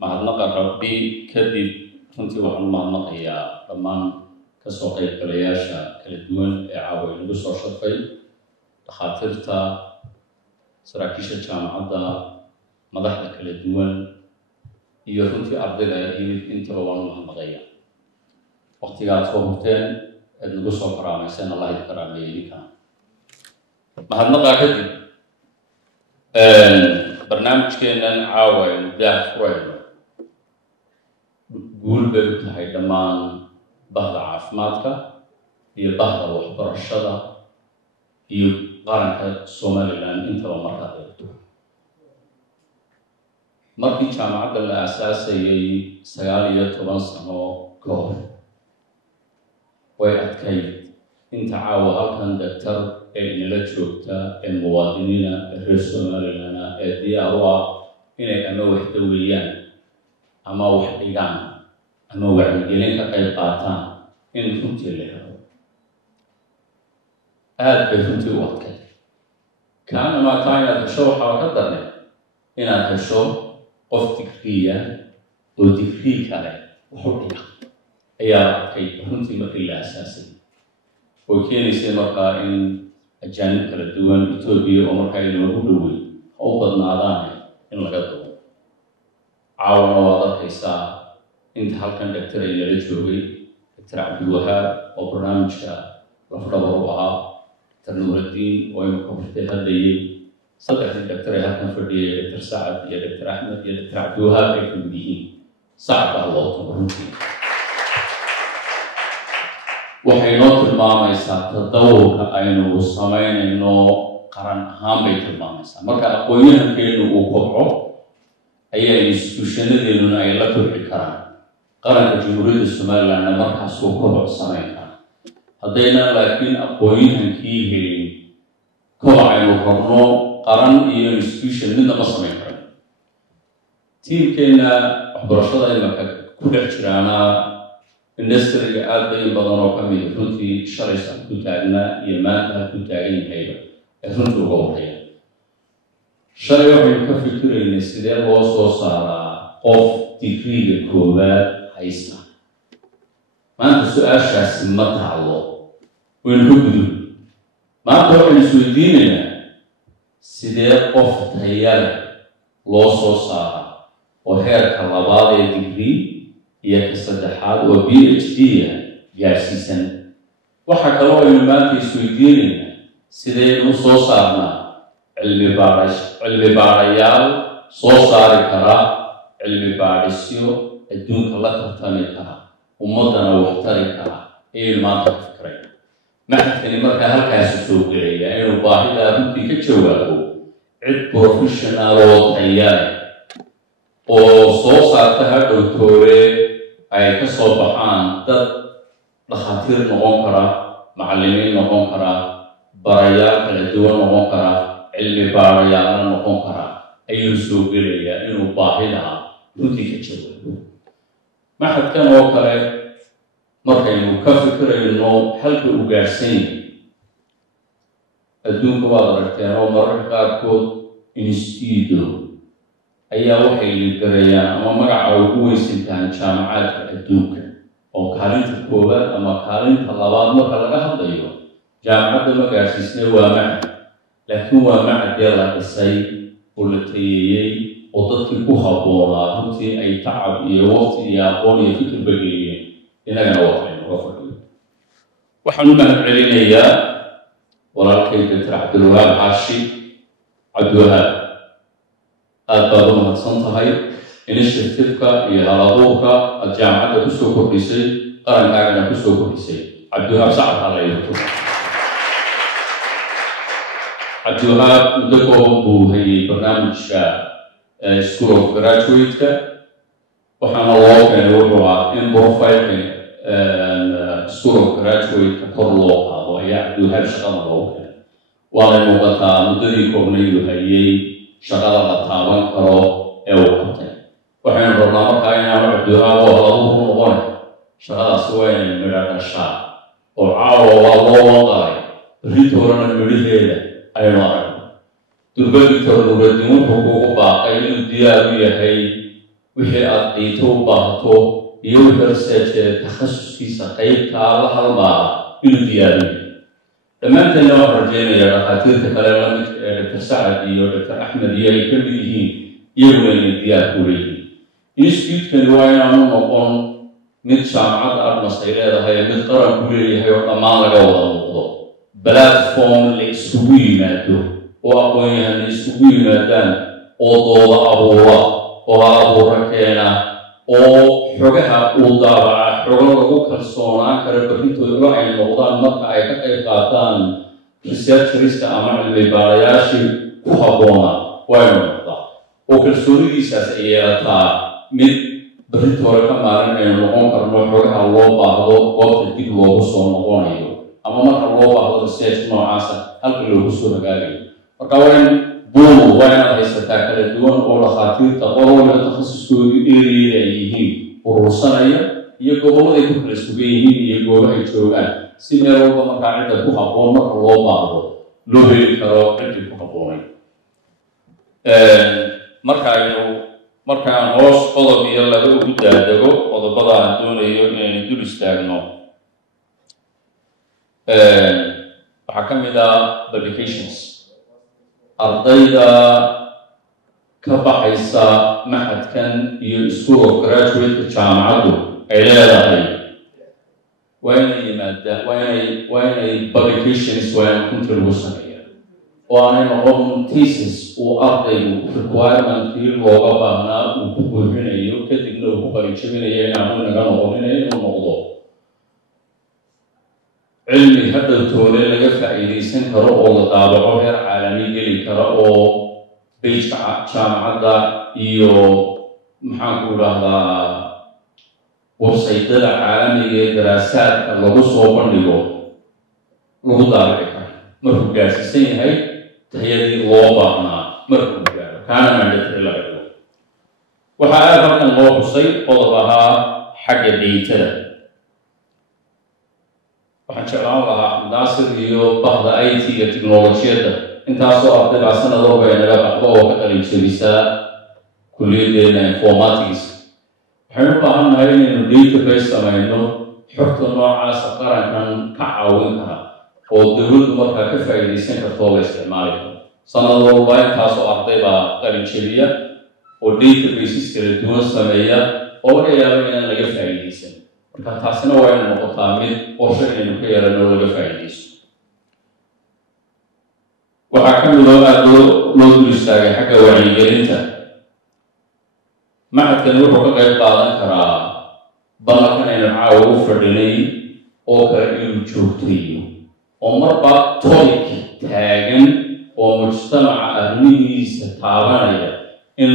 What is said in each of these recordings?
mahadnaqa rabbi kadib runtii waxaan u mahadnaqayaa dhammaan kasoo qaybgalayaasha kala duwan ee caawa inagu soo shaqay dhakhaatiirta saraakiisha jaamacadda madaxda kala duwan iyo runtii ardayda yimid intaba waan u mahadnaqayaa waqtigaad soo hurteen aad nagu soo karaamayseen allah idin karaameeyey idinkana mahadnaqa kadib barnaamijkeennan caawa aynu daah furayno guul bay u tahay dhammaan bahda caafimaadka iyo bahda waxbarashada iyo qaranka Somaliland intaba markaad eegto markii jaamacadda la aasaasayay 19 sano ka hor way adkayd inta caawa halkan daktar ee inala joogta ee muwaadiniina ee reer Somaliland ee diyaar u ah inay ama wax daweeyaan ama wax dhigaan ama wacyigelin ka qayb qaataan in runtii la helo aad bay runtii u adkay kaana ma taa inaad hesho waxaa ka darnay inaad hesho qof digriya oo digrii kale wuxuu dhiga ayaa adkay runtii markii la aasaasay oo keenaysay markaa in ajaanib kala duwan Itoobiya oo markaa inoogu dhowey ha u badnaadaan in laga dubo caawana waad arkaysaa inta halkan daktar ay nala joogay daktar Cabdiwahaab oo barnaamijka lafdhabar u ahaa daktar Nuuraddiin oo imika waqti hadlayay saddexdii daktar ay halkan fadhiyay daktar Sacad iyo daktar Axmed iyo daktar Cabdiwahaab ay kamid yihiin sacabka loo tumo runtii waxay noo tilmaamaysaa tadawurka aynu samaynayno qaran ahaan bay tilmaamaysaa marka aqoon-yahankeenu uu kobco ayaa instituushanadeeduna ay la kobci karaan qaranka jamhuuriyadda Somaliland markaas uu kobco samayn kara haddayna laakiin aqoon-yahankii helin kobcaynu rabno qaran iyo institution midna ma samayn karo tiimkeena waxbarashada imaka ku dhex jiraana industry-ga aad bay badan oo kamid runtii shalaysan ku taagnaa iyo maanta ku taagan yahayba ee runtii uga waraya shalay waxaynu ka fikiraynay sidee loo soo saaraa qof digriiga koowaad haysta maanta su-aashaasi ma taalo waynu ka gudub maanta waxaynu isweydiinaynaa sidee qof tayale loo soo saaraa oo heerka labaad ee digrii iyo ka saddexaad oo PhD gaarsiisan waxa kale oo aynu maanta isweydiinaynaa sidaynu soo saarnaa cilmi baarayaal soo saari kara cilmi baarisyo adduunka la tartami kara ummadana wax tari kara ayaynu maanta ka fikirayna maxadkani markaa halkaasi soo gelaya inuu baahidaa runtii ka jawaabo cid professional oo tayale oo soo saarta hadhowtoore ay ka soo baxaan dad dhakhaatiir noqon kara macallimiin noqon kara barayaal kala duwan noqon kara cilmi baarayaalna noqon kara ayuu soo gelayaa inuu baahidaa runtii ka jawaabo maxadkan oo kale markaynu ka fikirayno halka u gaarsan yahay adduunka waad aragteen oo mararka qaarkood instituto ayaa waxay ligarayaan ama magaca ugu weysantahan jaamacadka adduunka oo kaalinta koowaad ama kaalinta labaad marka laga hadlayo jaamacadda ma gaarsiisna waa macad laakiin waa macadee la dhisay oo la tayeeyey oo dadkii ku habboonaa runtii ay tacab iyo waqti iyo aqoon iyo fikirba geliyeen inagana waxaynu uga fadhiyo waxaan u mahad celinayaa walaalkay daktar Cabdiwahaab Xaashi Cabdiwahaab aad baad u mahadsan tahay initiative-ka iyo hal-abuurka aad jaamacadda ku soo kordhisay qarankaagana ku soo kordhisay Cabdiwahaab sacad ha la yidhaahdo Cabdiwahaab muddo kooban buu hayay barnaamijka School of Graduate-ka waxaana loo keenay wuxuu ahaa in profile-ka School of Graduate-ka kor loo qaado ayaa Cabdiwahaab shaqada loo keenay waanay muuqataa muddadii koobnayduu hayay shaqada la taaban karo ee uu qabtay waxaynu rabnaa markaa inaanu Cabdiwahaab oo hal-abuur noqonay shaqadaasi waa inay midho dhashaa oo caawa waa loo waqalay berritoorana midhaheeda aynu aragno durba Dr. Nuuraddiin wuxuu kugu baaqay inuu diyaar u yahay wixii aad qiito u baahato iyo wixii research takhasuskiisa qaybta la halmaa inuu diyaariyo dhammaanteedna waxaan rajeynayaa dhakhaatiirta kale la mid Dr. Sacad iyo Dr. Axmed iyo ay ka mid yihiin iyaguna inay diyaar ku leeyihiin institute-kani waa inaanu noqon mid jaamacadda Armas ay leedahay mid qaran ku leeyahay oo dhammaan laga wada muuqdo platform la isugu yimaado oo aqoon-yahan isugu yimaadaan oo dooda abuura oo abuura keena oo xogaha uu daabaca xogo lagu kalsoonaan karo barintooda ay noqdaan marka ay ka qayb qaataan researcherista ama cilmi baarayaashii ku habboona waa inuu noqdaa oo kalsoonidiisaas ay yeelataa mid barintooda ka maalin aynu noqon karno xogaha loo baahdo goobta dib loogu soo noqonayo ama marka loo baahdo research noocaasa halka loogu soo hagaagayo marka waa in buulu waa inaad haysataa kala duwan oo dhakhaatiirta qolowga takhasuskoodu eriyada ay yihiin urursanaya iyo gobolladay ku kala sugan yihiin iyo goobaha ay joogaan si meel walba markaa cidda ku habboon marka loo baahdo loo heli karo ciddii ku habboonay markaan hoos qodob iyo laba ugu daadego qodobada aan doonayo inaynu dul istaagno waxaa ka mid ah publications ardayda ka baxaysa maxadkan iyo school of graduate jaamacaddu ay leedahay waa inay publications waa in kunti lagu sameeya oo aanay noqon thesis uu ardaygu requirementkii looga baahnaa uu ku buuxinayo kadibna uu ku qalijabinayo inaanu naga noqoninayo inuu noqdo cilmi hadhowtoole laga faa'iidaysan karo oo la daabaco heer caalami geli kara oo bejka jaamacadda iyo maxaanku idhaahdaa websaytyada caalamiga ee daraasaadka lagu soo bandhigo lagu daabici karo markuu gaarsiisan yahay tayadii loo baahnaa markuu gaaro kaana mandatory laga dhigo waxaa aad halkan loo xusay qodob ahaa xagga dheytada waxaan jeclaan lahaa naasir iyo bahda IT iyo tiknolojiyadda intaasoo arday baa sanadooba ay naga baxdo oo ka qalinjabisaa kulliyaddeena informatics waxaynu u baahan nahay inaynu database samayno xogta noocaasa qarankan ka caawin kara oo dowladdu markaa ka faa'iidaysan kartoo la isticmaali karo sanad walba intaasoo arday baa qalinjabiya oo databases kala duwan sameeya oo laga yaabo inaan laga faa'iidaysan marka taasina waa inay noqotaa mid qorshe inaynu ka yeelano laga faa'iidayso waxaa ka mid oo aada loo dul istaagay xagga wacyigelinta maxadkani wuxuu ka qayb qaadan karaa banalkan aynu caawa u fadhinay oo kale inuu joogtayo oo marba topic taagan oo mujtamaca arrimihiisa taabanaya in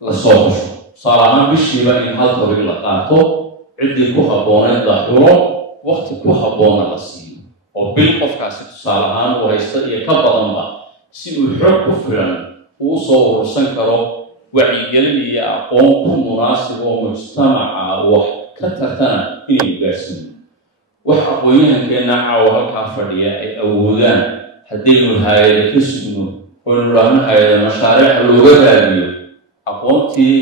la soo xusho tusaale ahaan bishiiba in hal topic la qaato ciddii ku habbooneed la xulo waqti ku habboona la siiyo oo bil qofkaasi tusaale ahaan uu haysta iyo ka badanba si uu xog ku filan uu soo urursan karo wacyigelin iyo aqoon ku munaasib oo mujtamaca wax ka tartana inaynu gaarsiino wax aqoon-yahankeenna caawa halkaa fadhiya ay awoodaan haddaynu hay-ada ka sugno oo nidhaahno hay-ada mashaariic looga raadiyo aqoontii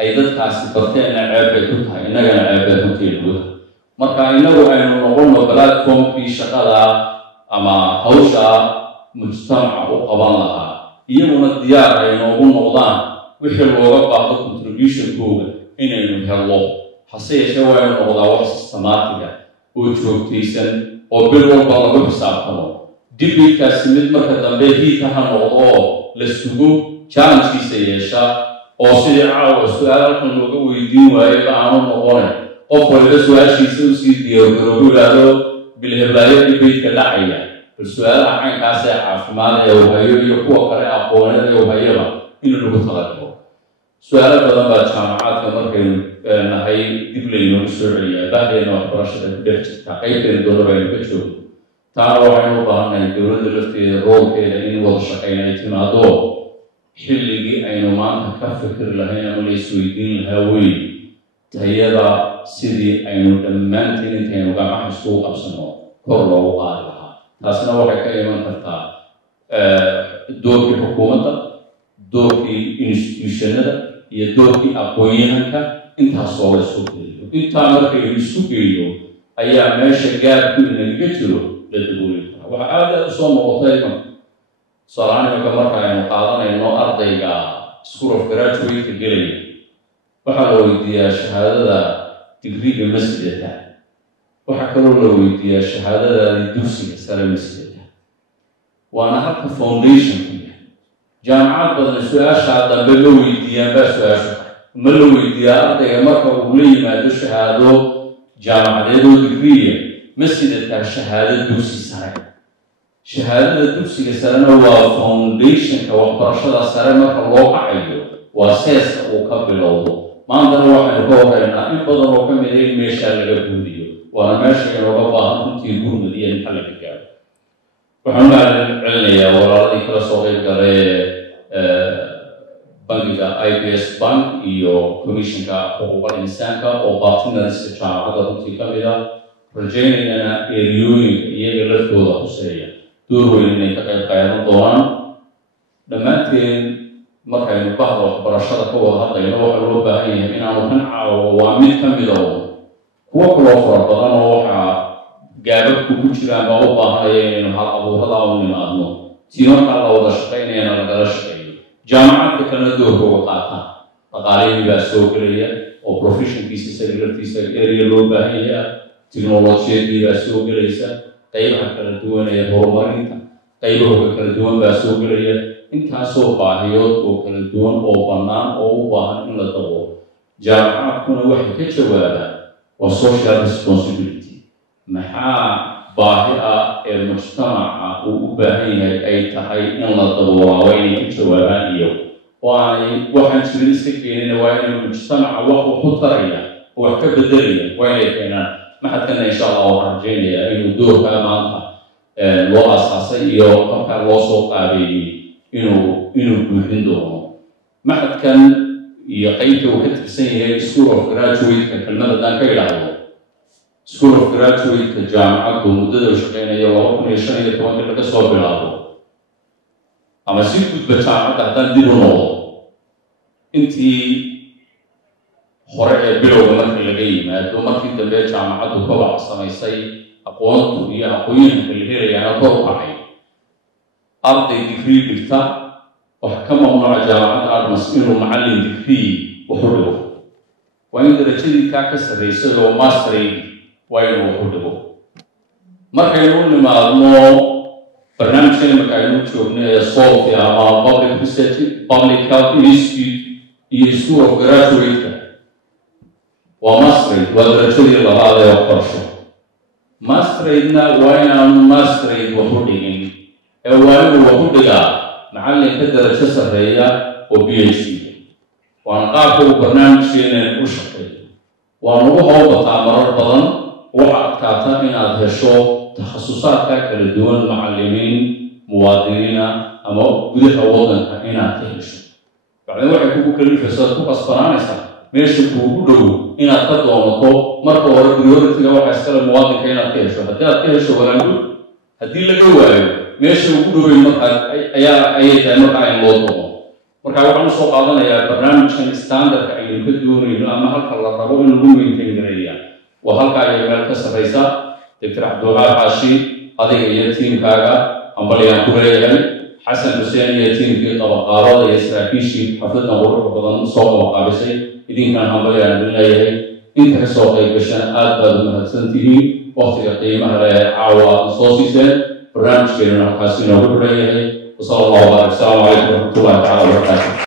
ay dadkaasi barteenna ceeb bay ku tahay innagana ceeb bay runteedu marka innagu aynu noqonno platformkii shaqada ama hawsha mujtamaca u qaban lahaa iyaguna diyaar ay noogu noqdaan wixii looga baahdo contributionkooga inaynu hello hase yeeshee waa inu noqdaa wax systemaatiga oo joogtaysan oo bil walba lagu xisaabtamo dibidkaasi mid marka dambe hiidka ha noqdo oo la sugo challengekiisa yeesha oo sidii caawa su-aal halkan looga weydiin waayeba aanu noqone qof waliba su-aashiisa usii diyaargaroobu yidhaahdo bilheblaayo dibaydka dhacaya bal su-aalaha caynkaas ee caafimaadaya uhayo iyo kuwa kale aqooneed ee uhayaba inuu lagu talagalo su-aalo badan baa jaamacaadka markaynu nahay dib laynoogu soo celiyaa bahdeena waxbarashada ku dhex jirtaa qaybteena doonaba aynu ka joogno taana waxaynu u baahannahay dowladda lafteeda roolkeeda in wada shaqayn ay timaado xilligii aynu maanta ka fikri lahayn ama la isweydiin lahaa wey tayada sidii aynu dhammaantiin intaynu gamax isugu qabsano kor loogu qaadi lahaa taasna waxay ka iman kartaa doorkii xukuumadda doorkii institutionada iyo doorkii aqoon-yahanka intaasoo la isu geeyo intaa markay isu geeyo ayaa meesha gaabku inaga jiro la dabooli karaa waxa aad u soo noqotay salaaniga marka aynu qaadanayno ardayga school of graduate gelaya waxaa la weydiiyaa shahaadada digriga masjidka waxaa kaloo la weydiiyaa shahaadada dugsiga sare masjidka waana halka foundation jaamacad badan su-aasha dambe la weydiiyaan baa su-aasha ma la weydiiyaa ardayga marka uu la yimaado shahaado jaamacadeed oo digriya masjidka shahaado dugsi sare shahaadada dugsiga sarena waa foundationka waxbarashada sare marka loo qacayo waa seeska uu ka bilowdo maantana waxaynu ka horeynaa in badan oo ka mid in meesha laga guudiyo waana meesha inooga baahan runtii gurmud iyo in xal laga gaaro waxaan celinayaa walaaladii kala soo qayb galay bangiga IBS bank iyo commissionka xuquuqal insaanka oo partnerska jaamacadda runtii ka mid ah rajaynayana eriyooyinka iyaga laftooda huseeya door weyn inay ka qayb qaadan doonaan dhammaanteen markaynu bahda waxbarashada ka wada hadlayno waxaa loo baahan yahay inaanu kan caawo waa mid ka mid oo kuwo kaloo fara badan oo waxaa gaababku ku jiraan baa u baahanaya inaynu hal abuurada u nimaadno si markaa la wada shaqaynayana lagala shaqeeyo jaamacadka kalena doorka uga qaataan dhaqaalihii baa soo gelaya oo professionkiisa isaga laftiisa area loo baahan yahay tiknolojiyadii baa soo gelaysa qaybaha kala duwan ee horumarinta qaybahooda kala duwan baa soo gelaya intaasoo baahiyood oo kala duwan oo bannaan oo u baahan in la daboolo jaamacadkuna waxay ka jawaabaan waa social responsibility maxaa baahi ah ee mujtamaca uu u baahan yahay ay tahay in la daboolaa waa inay ka jawaabaan iyo oo aanay waxaan jirin iska keenina waa inay mujtamaca wax u ku taraya oo wax ka bedelaya waa inay keenaan maxadkana insha allah waxaan rajaynayaa inuu doorkaa maanta loo asaasay iyo markaa loo soo qaabeeyey inuu buuxin doono maxadkan iyo qaybta uu ka tirsan yahay school of graduate-ka kelmad haddaan ka idhaahdo school of graduate-ka jaamacaddu muddada u shaqeynayo 2015 laga soo bilaabo ama si gudba jaamacadda haddaan dib u noqdo intii hore ee bilowga markii laga yimaado markii dambe jaamacaddu kobac samaysay aqoontu iyo aqoonyahanka la helayaana kor u kacay arday digrii dhigta waxa ka mamnuuca jaamacadda admas inuu macallin digrii wax u dhigo waa in darajadii kaa ka sarraysay oo mastery waa inuu wax u dhigo markaynu u nimaadno barnaamijkan marka aynu joogno ee solti ama public research public health institute iyo school of graduate-ka waa mastery waa darajadii labaad ee waxbarasho masterydna waa inaanu masterid wax u dhigin ee waa inuu wax u dhigaa macallinka darajo sarreeya oo PhD waana qaabka uu barnaamijkeena u shaqeeyo waana ugu hawbataa marar badan waxa adkaata inaad hesho takhasusaadka kala duwan macallimiin muwaadiniina ama gudaha waddanka inaad ka hesho bacdeen waxay kugu kalifaysaa ku qasbanaanaysaa meesha kuugu dhow inaad ka doonato marka hore priority-ga waxaa iskale muwaadinka inaad ka hesho haddii aad ka hesho walaalo haddii laga waayo meesha ugu dhowey markaa ayay tahay markaa in loo doono marka waxaan usoo qaadanayaa barnaamijkan standardka aynu ka doonayno ama halka la rabo in lagu maintain gareeya waa halka ay meel ka sarraysa dr cabdulwahab xaashi adiga iyo tiimkaaga ambaliyaan ku leeyahay xasan xuseen iyo tiimkii qabaqaabada iyo saraakiishii xafladdan quruxda badan soo qabaqaabisay idinkaan hambaliyaan idin leeyahay inta ka soo qayb gashaan aad baad u mahadsan tihiin waqtiga qiimaha leh caawa aad soo siiseen برنامج كنا نقاسين وبرية وصلى الله عليه وسلم عليكم ورحمة الله تعالى وبركاته.